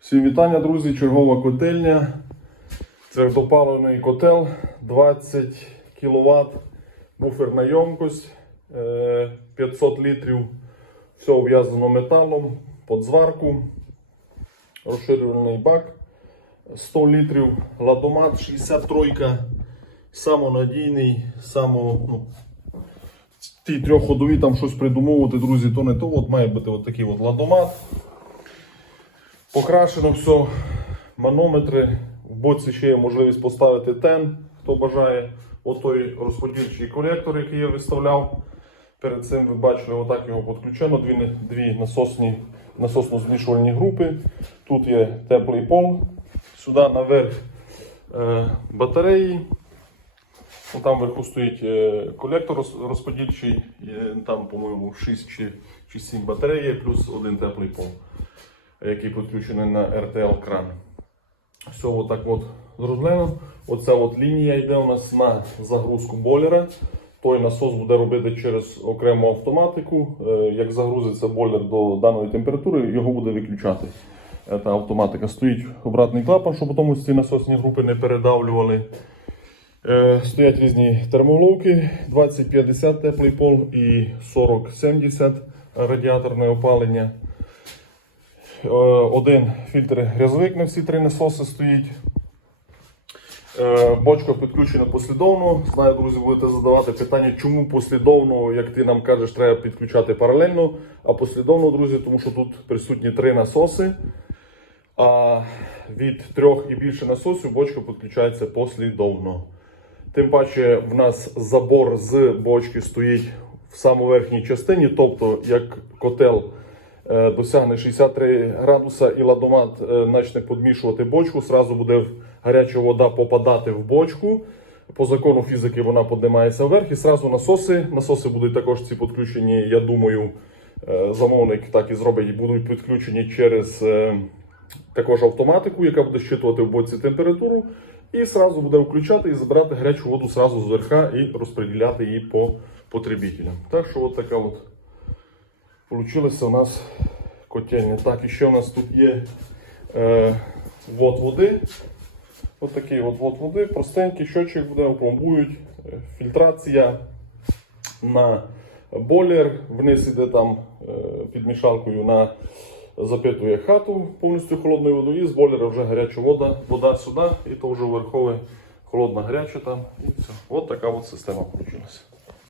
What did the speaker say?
Всім вітання, друзі! Чергова котельня. Твердопаливний котел 20 кВт, буферна ємкость е, 500 літрів. Все ув'язано металом, під зварку, розширювальний бак 100 літрів, ладомат 63, самонадійний, само, ну, ті трьохходові там щось придумовувати, друзі, то не то. От має бути от такий от ладомат. Покрашено все, манометри. В боці ще є можливість поставити тен, хто бажає. От той розподільчий колектор, який я виставляв. Перед цим ви бачили, отак його підключено. Дві, дві насосні, насосно-змішувальні групи. Тут є теплий пол. Сюди наверх е, батареї. Ну, Там вверху стоїть е, колектор розподільчий, Є, там, по-моєму, 6 чи, чи 7 батарей, є, плюс один теплий пол який підключений на RTL кран. Все отак от зроблено. Оця от лінія йде у нас на загрузку бойлера. Той насос буде робити через окрему автоматику. Е, Як загрузиться бойлер до даної температури, його буде виключати. Е, Та автоматика стоїть обратний клапан, щоб потім ці насосні групи не передавлювали. Е, Стоять різні термоголовки 2050 теплий пол і 4070 радіаторне опалення. Е, Один фільтр грязовик на всі три насоси стоїть. Е, Бочка підключена послідовно. Знаю, друзі, будете задавати питання, чому послідовно, як ти нам кажеш, треба підключати паралельно. А послідовно, друзі, тому що тут присутні три насоси. А від трьох і більше насосів бочка підключається послідовно. Тим паче в нас забор з бочки стоїть в саму верхній частині, тобто як котел досягне 63 градуса і ладомат е, почне підмішувати бочку, зразу буде гаряча вода попадати в бочку. По закону фізики вона піднімається вверх і зразу насоси. Насоси будуть також ці підключені, я думаю, е, замовник так і зробить, будуть підключені через е, також автоматику, яка буде щитувати в боці температуру. І зразу буде включати і забирати гарячу воду зразу з верха і розподіляти її по потребителям. Так що от така от Получилося у нас котельня. Так, і ще у нас тут є е, вод води. Ось такий от вод води, простенький щочик буде, опломбують, е, фільтрація на бойлер, вниз іде там е, під мішалкою на запитує хату повністю холодною водою, і з бойлера вже гаряча вода, вода сюди, і то вже верхове холодна гаряча там. І все. От така от система вийшла.